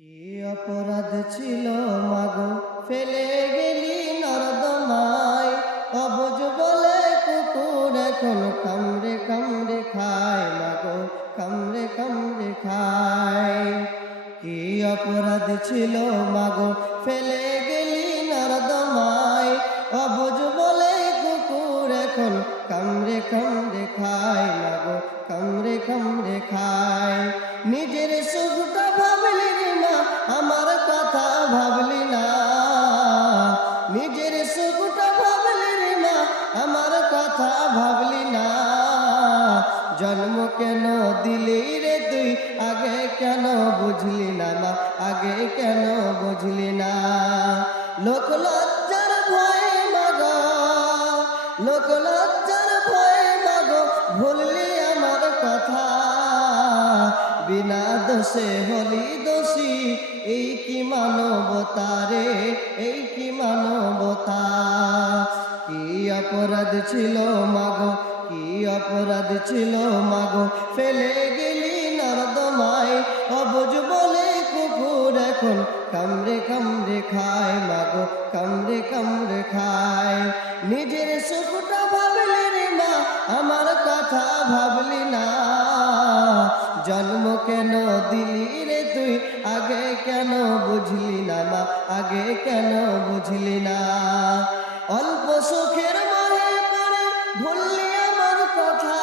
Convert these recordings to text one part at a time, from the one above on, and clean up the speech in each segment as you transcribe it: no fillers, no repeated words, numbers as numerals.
কি অপরাধ ছিল মাগো, ফেলে গেলি নর্দমায়। অবুঝ বলে কুকুর এখন কামড়ে কামড়ে খায়, মাগো কামড়ে কামড়ে খায়। কি অপরাধ ছিল মাগো, ফেলে গেলি নর্দমায়। অবুঝ বলে কুকুর এখন কামড়ে কামড়ে খায়, মাগো কামড়ে কামড়ে খায়। নিজের সুখটা ভাবলি রে মা, আমার কথা ভাবলি না। নিজের সুখটা ভাবলি রে মা, আমার কথা ভাবলি না। জন্ম কেন দিলি রে তুই, আগে কেন বুঝলি না মা, আগে কেন বুঝলি না। লোক লজ্জার ভয়ে মাগো, লোক লজ্জার ভয়ে মাগো, ভুললি আমার কথা। বিনা দোষে হলি দোষী, এই কি মানবতা রে, এই কি মানবতা। কি অপরাধ ছিল মাগো, কি অপরাধ ছিল মাগো, ফেলে গেলি নর্দমায়। অবুঝ বলে কুকুর এখন কামড়ে কামড়ে খায়, মাগো কামড়ে কামড়ে খায়। নিজের সুখটা ভাবলি রে মা, আমার কথা ভাবলি না। জন্ম কেন দিলি রে তুই, আগে কেন বুঝলি না মা, আগে কেন বুঝলি না। অল্প সুখের মাঝে পড়ে ভুললি আমার কথা,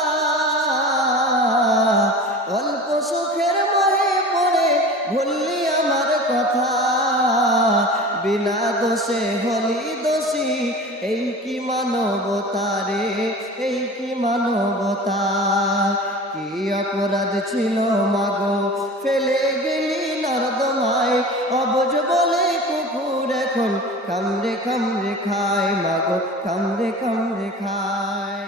অল্প সুখের মাঝে পড়ে ভুললি আমার কথা। বিনা দোষে হলি দোষী, এই কি মানবতা রে, এই কি মানবতা। কি অপরাধ ছিল মাগো, ফেলে গেলি নর্দমায়। অবুঝ বলে কুকুর এখন কামড়ে কামড়ে খায়, মাগো কামড়ে কামড়ে খায়।